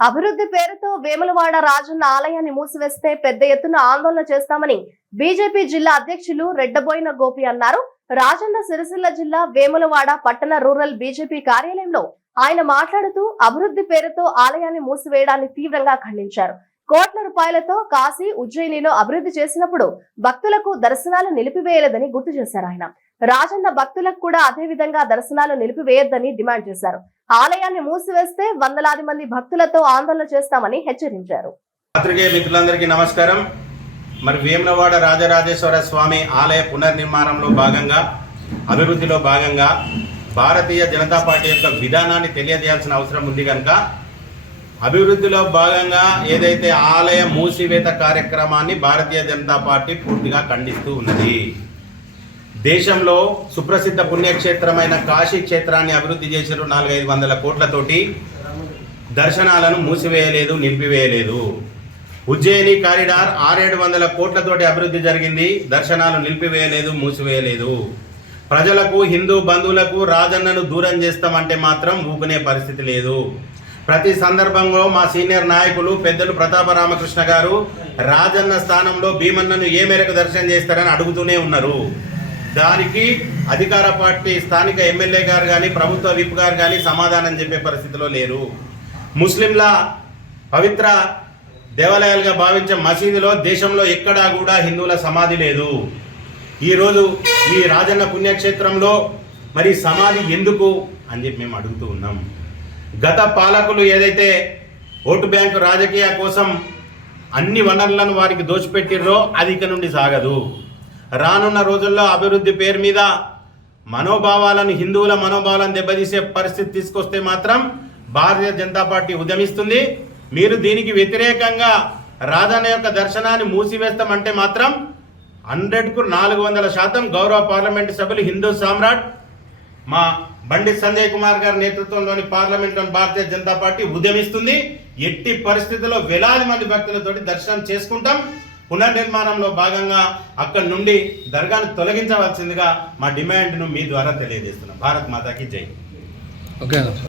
అభివృద్ధి పేరుతో వేములవాడ రాజన్న ఆలయాన్ని మూసివేస్తే పెద్ద ఎత్తున ఆందోళన చేస్తామని బీజేపీ జిల్లా అధ్యక్షులు రెడ్డబోయిన గోపి అన్నారు. రాజన్న సిరిసిల్ల జిల్లా వేములవాడ పట్టణ రూరల్ బీజేపీ కార్యాలయంలో ఆయన మాట్లాడుతూ అభివృద్ధి పేరుతో ఆలయాన్ని మూసివేయడాన్ని తీవ్రంగా ఖండించారు. కోట్ల రూపాయలతో కాశీ ఉజ్జయినిలో అభివృద్ధి చేసినప్పుడు భక్తులకు దర్శనాలు నిలిపివేయలేదని గుర్తు చేశారు ఆయన. రాజన్న భక్తులకు కూడా అదే విధంగా దర్శనాలు నిలిపివేయొద్దని డిమాండ్ చేశారు. ఆలయాన్ని మూసివేస్తే వందలాది మంది భక్తులతో ఆందోళన చేస్తామని హెచ్చరించారు. మిత్రులందరికీ నమస్కారం. మరి వేములవాడ రాజరాజేశ్వర స్వామి ఆలయ పునర్నిర్మాణంలో భాగంగా అభివృద్ధిలో భాగంగా భారతీయ జనతా పార్టీ యొక్క విధానాన్ని తెలియజేయాల్సిన అవసరం ఉంది కనుక అభివృద్ధిలో భాగంగా ఏదైతే ఆలయ మూసివేత కార్యక్రమాన్ని భారతీయ జనతా పార్టీ పూర్తిగా ఖండిస్తూ ఉన్నది. దేశంలో సుప్రసిద్ధ పుణ్యక్షేత్రమైన కాశీ క్షేత్రాన్ని అభివృద్ధి చేసిన నాలుగైదు వందల కోట్లతోటి. దర్శనాలను మూసివేయలేదు నిలిపివేయలేదు. ఉజ్జయిని కారిడార్ ఆరేడు వందల కోట్లతోటి అభివృద్ధి జరిగింది. దర్శనాలు నిలిపివేయలేదు మూసివేయలేదు. ప్రజలకు హిందూ బంధువులకు రాజన్నను దూరం చేస్తామంటే మాత్రం ఊకునే పరిస్థితి లేదు. ప్రతి సందర్భంలో మా సీనియర్ నాయకులు పెద్దలు ప్రతాప రామకృష్ణ గారు రాజన్న స్థానంలో భీమన్నను ఏ మేరకు దర్శనం చేస్తారని అడుగుతూనే ఉన్నారు. దానికి అధికార పార్టీ స్థానిక ఎమ్మెల్యే గారు కానీ ప్రభుత్వ విప్ గారు కానీ సమాధానం చెప్పే పరిస్థితిలో లేరు. ముస్లింల పవిత్ర దేవాలయాలుగా భావించే మసీదులో దేశంలో ఎక్కడా కూడా హిందువుల సమాధి లేదు. ఈరోజు ఈ రాజన్న పుణ్యక్షేత్రంలో మరి సమాధి ఎందుకు అని చెప్పి మేము అడుగుతూ ఉన్నాం. గత పాలకులు ఏదైతే ఓటు బ్యాంకు రాజకీయ కోసం అన్ని వనరులను వారికి దోచిపెట్టిర్రో అది ఇక నుండి సాగదు. రానున్న రోజుల్లో అభివృద్ధి పేరు మీద మనోభావాలను హిందువుల మనోభావాలను దెబ్బతీసే పరిస్థితి తీసుకొస్తే మాత్రం భారతీయ జనతా పార్టీ ఉద్యమిస్తుంది. మీరు దీనికి వ్యతిరేకంగా రాజన్న యొక్క దర్శనాన్ని మూసివేస్తామంటే మాత్రం హండ్రెడ్కు నాలుగు వందల శాతం గౌరవ పార్లమెంటు సభ్యులు హిందూ సామ్రాట్ మా బండి సంజయ్ కుమార్ గారి నేతృత్వంలోని పార్లమెంట్లోని భారతీయ జనతా పార్టీ ఉద్యమిస్తుంది. ఎట్టి పరిస్థితుల్లో వేలాది మంది భక్తులతోటి దర్శనం చేసుకుంటాం. పునర్నిర్మాణంలో భాగంగా అక్కడి నుండి దర్గాను తొలగించవలసిందిగా మా డిమాండ్ను మీ ద్వారా తెలియజేస్తున్నాం. భారత్ మాతాకి జై. ఓకే.